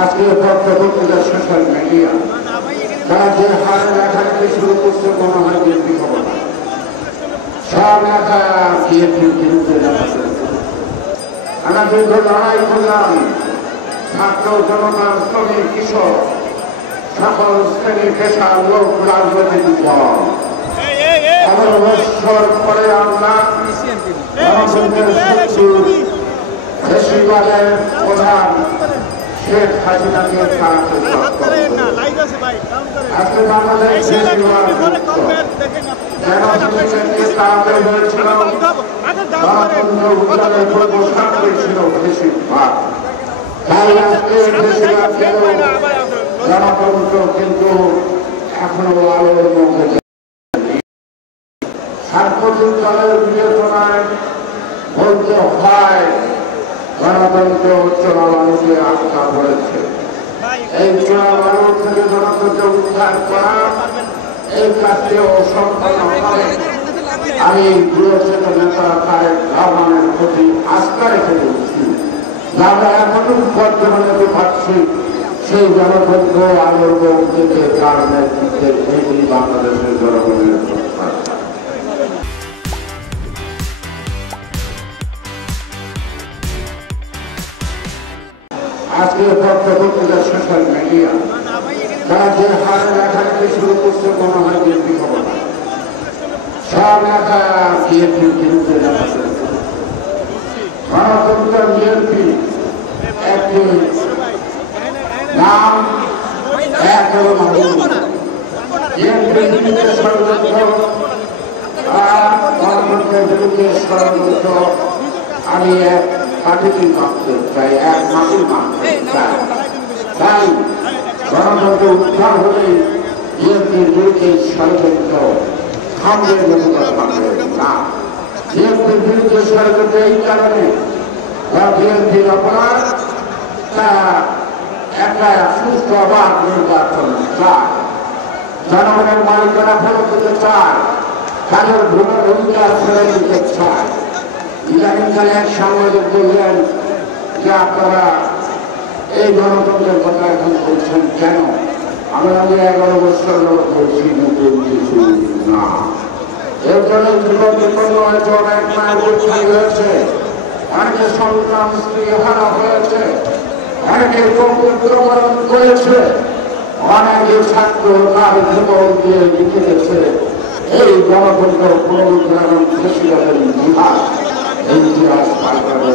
আজকে পত্রপত্রিকা social media তারা যে হারে লেখালেখি শুরু করছে মনে হয় বিএনপি খবর সব লেখা বিএনপির বিরুদ্ধে লেখা। আমরা দীর্ঘ লড়াই করলাম, ছাত্র জনতা শ্রমিক কৃষক সকল শ্রেণী পেশার লোক রাজনৈতিক দল 15 বছর পরে আমরা ফেসিবাদের প্রধান শেখ হাসিনাকে আজকে বাংলাদেশ তাড়াতে হয়েছিল, প্রতিষ্ঠা করেছিল ফেসিবাদ। তাই আজকে গণতন্ত্র কিন্তু এখনো আলোর মধ্যে সার্বজনীন দলের বিবেচনায় বলতে হয় গণতন্ত্র চোরাবালুকে আটকা পড়েছে। এই চোরাবালু থেকে গণতন্ত্র উদ্ধার করা এই কাজটি অসম্পন্ন হবে। আমি দৃঢ়চেত নেতা তারেক রহমানের প্রতি আস্থা রেখে বলছি, আমরা এখনো বর্তমানে পাচ্ছি সেই গণতন্ত্র আলোর মধ্যে তার নেতৃত্বে এটি বাংলাদেশের জনগণের প্রত্যাশা। আজকে পত্রপত্রিকা সোশ্যাল মিডিয়া তারা যে হারে লেখালেখি শুরু করছে মনে হয় বিএনপি খবর সব লেখা বিএনপির বিরুদ্ধে লেখা। গণতন্ত্র বিএনপি একটি নাম, এক এবং বিএনপির বিরুদ্ধে ষড়যন্ত্র আর গণতন্ত্রের বিরুদ্ধে ষড়যন্ত্র আমি এক পার্টিকে মানতে চাই, এক মাটির মানতে চাই। তাই গণতন্ত্র উদ্ধার হলে বিএনপির বিরুদ্ধে ষড়যন্ত্র থামবে না। বিএনপির বিরুদ্ধে ষড়যন্ত্র এই কারণে বিএনপির অপরাধ তা একটা সুস্থ অবাধ নির্বাচন চায়, জনগণের মালিকানা ফেরত দিতে চায়, তাদের ভূমির অধিকার ফেরত দিতে চায়। ইদানিংকালে এক সাংবাদিক বললেন যে আপনারা এই গণতন্ত্রের কথা এখন বলছেন কেন? আমরা 11 বছর বলছি নতুন কিছু না। এর জন্য জীবন বিপন্ন হয়েছে, অনেক মায়ের উৎসাহী হয়েছে, অনেকে সন্তান স্ত্রী হারা হয়েছে, অনেকে পুত্রবরণ করেছে, অনেকে ছাত্র তার জীবন দিয়ে লিখে গেছে এই গণতন্ত্র পুনরুদ্ধার এবং ফেসিবাদের ইতিহাস। এই ইতিহাস পাল্টানোর